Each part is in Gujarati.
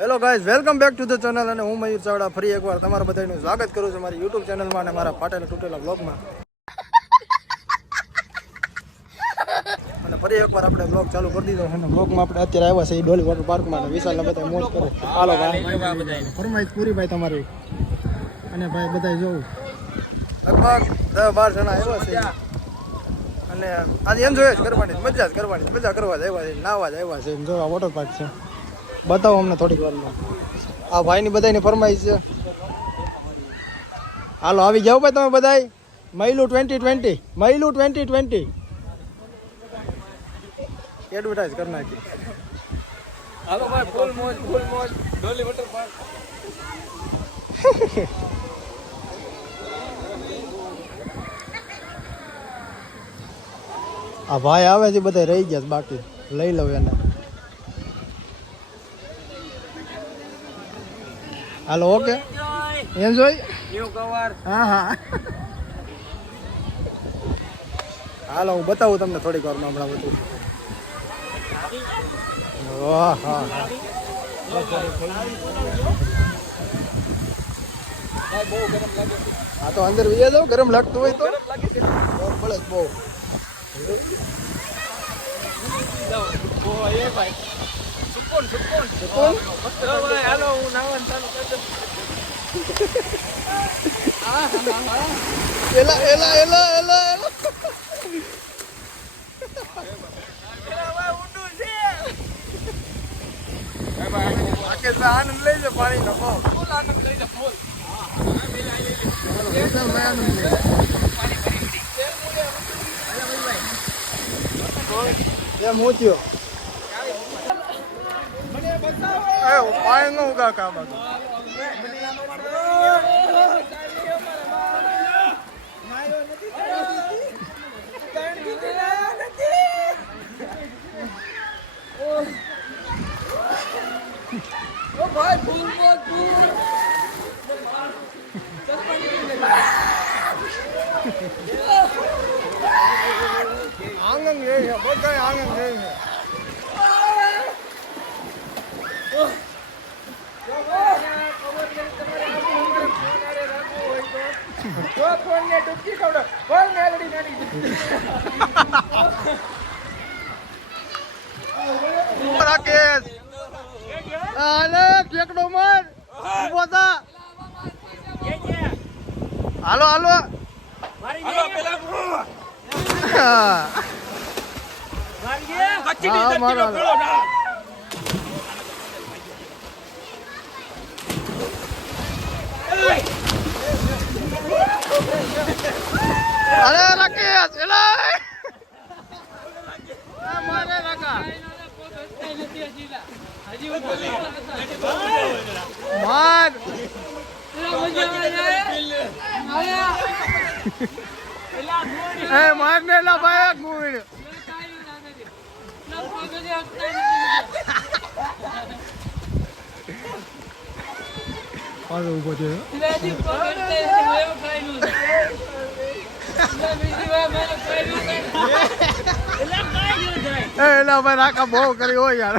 Hello guys, welcome back to the channel. અને હું મયુર ચાવડા ફરી એકવાર તમારા બધાનું સ્વાગત કરું છું મારી યુટ્યુબ ચેનલમાં અને મારા ફાટેલા તૂટેલા બ્લોગમાં. અને ફરી એકવાર આપણે બ્લોગ ચાલુ કરી દીધો છે. અને બ્લોગમાં આપણે અત્યારે આવ્યા છે એ ડોલી વોટર પાર્કમાં. વિશાલને બધા મોજ કરે. હાલો ભાઈ, ફરમાઈશ પૂરી ભાઈ તમારી. અને ભાઈ બધા જોવું લગભગ 10-12 જણા આવ્યા છે. અને આજે એન્જોય જ કરવાની, મજા જ કરવાની, મજા કરવા જ આવ્યા છે, નાવા જ આવ્યા છે. જો આ વોટર પાર્ક છે, બતાવો અમને થોડીક વારમાં. આ ભાઈની બધાની ફરમાઈશ છે. હાલો આવી જાઓ ભાઈ તમે બધાય. મહિલું 2020, મહિલું 2020 એડવર્ટાઇઝ કરી નાખી. હાલો ભાઈ, ફૂલ મોજ ડોલી વોટર પાર્ક. આ ભાઈ આવે છે, બધા રહી ગયા છે બાકી. લઈ લઉં એને. Hello okay, enjoy. New cover. હા હાલો હું બતાવું તમને થોડીક વારમાં હમણાં બધું. વાહ હા હા તો અંદર વિજય જાવ. ગરમ લાગતું હોય તો બળે જ બહુ. હાલો હું નાવાનું ચાલુ કરી દઉં. એલા એલા એલા એલા એલા રાકેશભાઈ આનંદ લઈ જાય પાણીનો. ફૂલ આનંદ લઈ જા ફૂલ. એમ હું થયો પાણી નો ઉગા કા બાજુ. ભાઈ ફૂલ મોજ ફૂલ. આંગણ લે છે, બધા આંગણ લે છે. જો ફોન ને ડૂબકી ખવડો. ફોન મેલડી નાની. રાકેશ આલે ટેકડો માર ઉભો થા. હાલો હાલો હાલો પેલા હા મારો અરે રાકેશ એલા મારે રાકા માર માર ને લા ભાઈ ગુણ પાછો ઉભો છે. એલા ભાઈ રાકા બહુ કરી હોય યાર.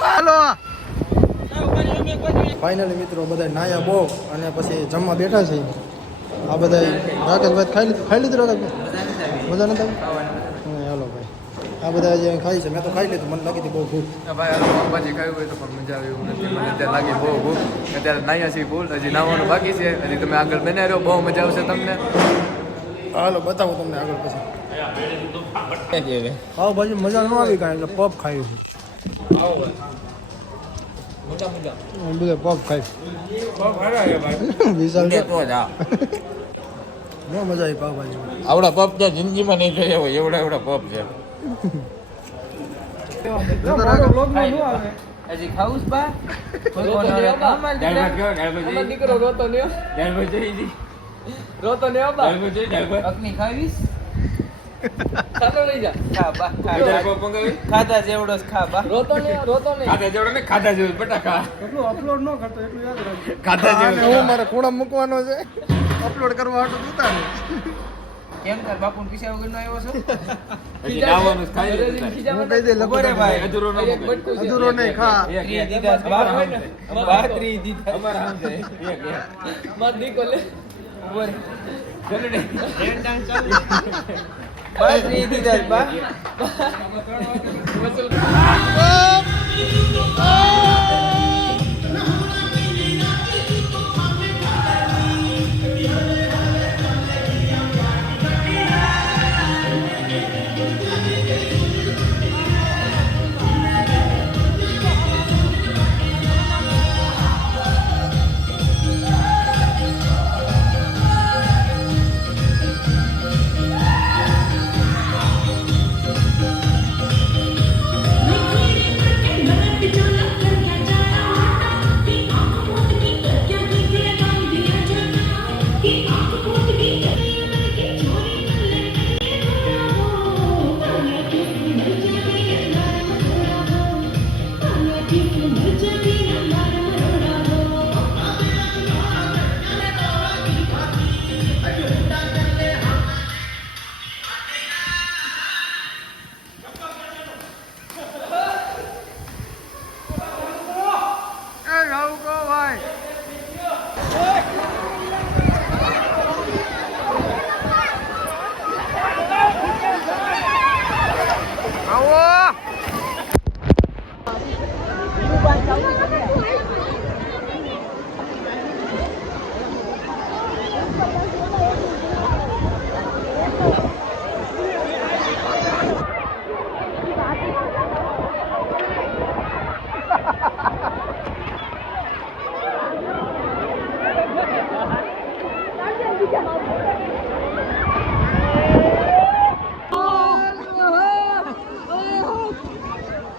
હાલો ફાઇનલી મિત્રો બધા નાયા બહુ અને પછી જમવા બેઠા છે. આ બધા રાકેશભાઈ ખાઈ લીધું રાકેશભાઈ મજા નથી આવી. હાલો ભાઈ આ બધા જે ખાઈ છે મેં તો ખાઈ લીધું. મને લાગી હતી બહુ ભૂખ. ભાઈ હાલો પાવભાજી ખાવી હોય તો પણ મજા આવે એવું નથી. મને અત્યારે લાગી બહુ ભૂખ. અત્યારે નાયા છીએ ફૂલ. હજી નાવાનું બાકી છે. હજી તમે આગળ બનાવી રહ્યો, બહુ મજા આવશે તમને. હાલો બતાવું તમને આગળ પછી. હા ભાઈ મજા ન આવી કાંઈ એટલે પફ ખાઈ છે. બધા પફ ખાઈ વિશાલ બહુ મજા આવી પાવભાજી. આવડા પપ ત્યાં જિંદગીમાં નહીં જોયા હોય એવડા પપ છે. હજી ખાવું બા દીકરો રોતો લ્યો. રોતો લ્યો બા. અગ્નિ ખાવીશ. ચાલો લઈ જા ખા બા બીજા પપ મંગાવી ખાધા જેવડો જ ખા બા રોતો ને ખાધા જેવડો ને ખાધા જેવું બેટા ખા એટલું અપલોડ ન કરતો એટલું યાદ રાખજો. ખાધા આ જેવું ને હું મારે ખૂણા મૂકવાનો છે અપલોડ કરવા હાટુ જોતા ને. કેમ તાર બાપુ પીસા વગર નો આવ્યો છો હજી નાવાનું જ ખાઈ લે હું કહી દે લગો બરે ભાઈ અધૂરો ન મૂકે. અધૂરો નહીં ખા. ત્રી દીધા છે બાપ બાત્રી દીધા અમારા આમ છે એક મત દીકો લે બોલ જલડે બાત્રી દીધા છે બા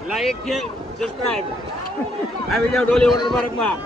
લાઈક છે સબસ્ક્રાઇબ આવી જાવ ડોલી વોટર પાર્કમાં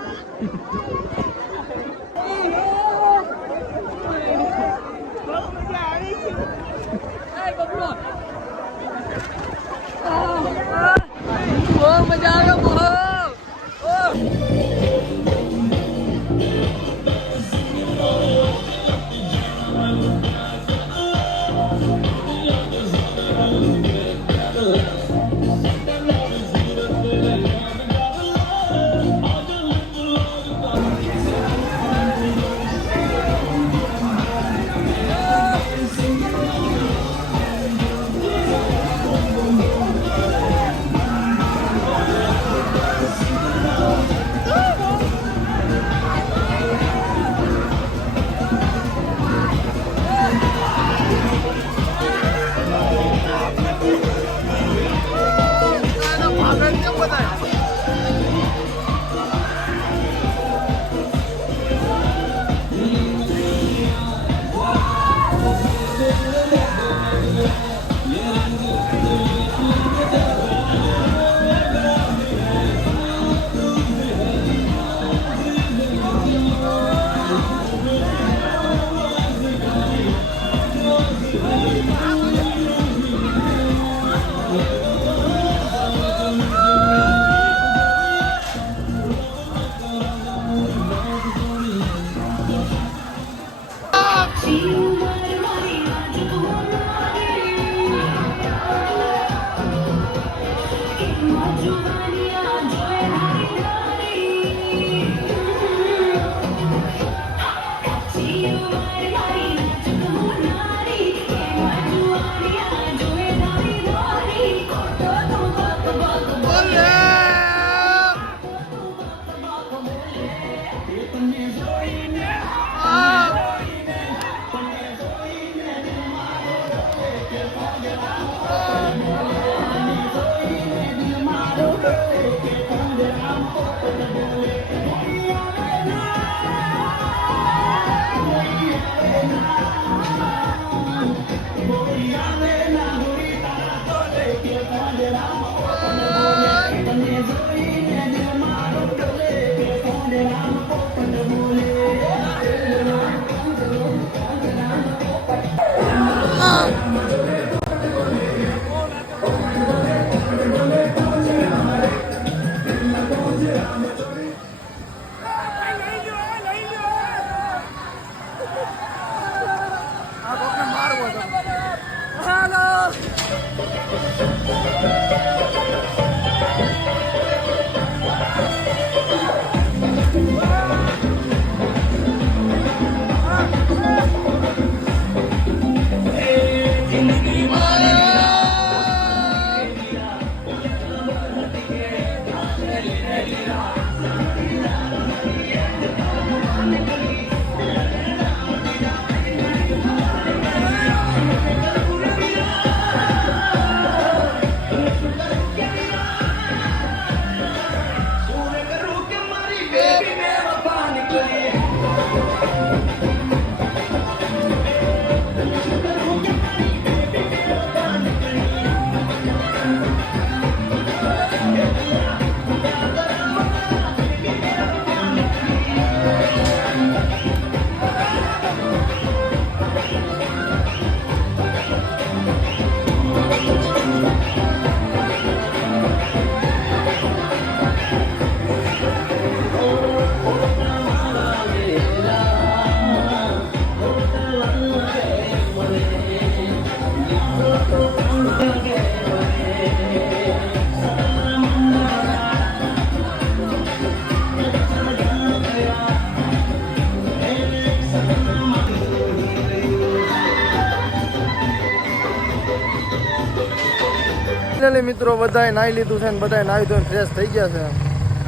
ફાઇનલી મિત્રો બધાએ નાહી લીધું છે ને બધાએ નાહી ધોઈને ફ્રેશ થઈ ગયા છે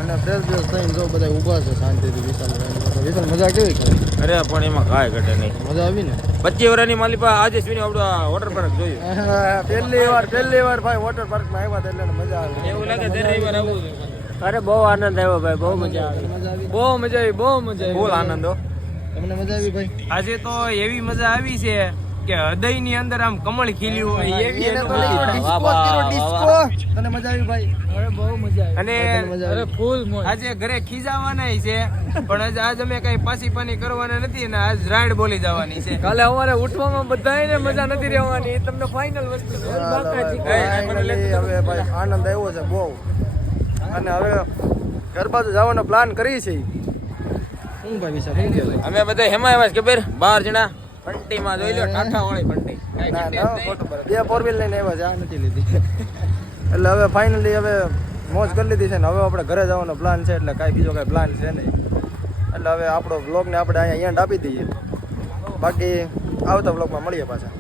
અને ફ્રેશ બ્રેશ થઈને જો બધા ઊભા છે શાંતિથી વિશાલ મજા કેવી કરે અરે પણ એમાં કાંઈ ઘટે નહીં. મજા આવી ને 25 વર્ષની માલી પાસે આજે સ્વીની આપણું વોટર પાર્ક જોયું. પહેલી વાર ભાઈ વોટર પાર્કમાં આવ્યા હતા એટલે મજા આવી એવું લાગે દર રવિવાર આવું. અરે બહુ આનંદ આવ્યો ભાઈ, બહુ મજા આવી. મજા આવી બહુ મજા આવી, બહુ મજા આવી, ફૂલ આનંદ હો. તમને મજા આવી ભાઈ આજે તો એવી મજા આવી છે કે હૃદયની અંદર આમ કમળ ખીલ્યું હોય એવી એને તો અનુભૂતિ. ડિસ્કો કર્યો ડિસ્કો તને મજા આવી ભાઈ અરે બહુ મજા આવી. અને મજા આવી. ફૂલ આજે ઘરે ખીજાવાના છે પણ આજ અમે કઈ પાછી પાની કરવાના નથી ને આજ રાઈડ બોલી જવાની છે. કાલે અમારે ઉઠવામાં બધાને મજા નથી રહેવાની, એ તમને ફાઇનલ વસ્તુ છે. Finally હવે ભાઈ આનંદ આવ્યો છે બહુ અને હવે ઘર બાજુ જવાનો પ્લાન કરી છે શું ભાઈ વિશાલ શું કહેવાય અમે બધા હેમાં આવ્યા છે કે બેર 12 જણા ફંટીમાં જોઈ લો ટાટા વાળી ફંટી. કાંઈ ના ઘટે જ ના નહીં. ખોટું પડે. 2 4 વ્હીલ લઈને આવ્યા છે આ નથી લીધી એટલે હવે ફાઇનલી હવે મોજ કરી લીધી છે ને હવે આપણે ઘરે જવાનો પ્લાન છે એટલે કાંઈ બીજો કાંઈ પ્લાન છે નહીં એટલે હવે આપણો બ્લોગને આપણે અહીંયા એન્ડ આપી દઈએ બાકી આવતા બ્લોગમાં મળીએ પાછા.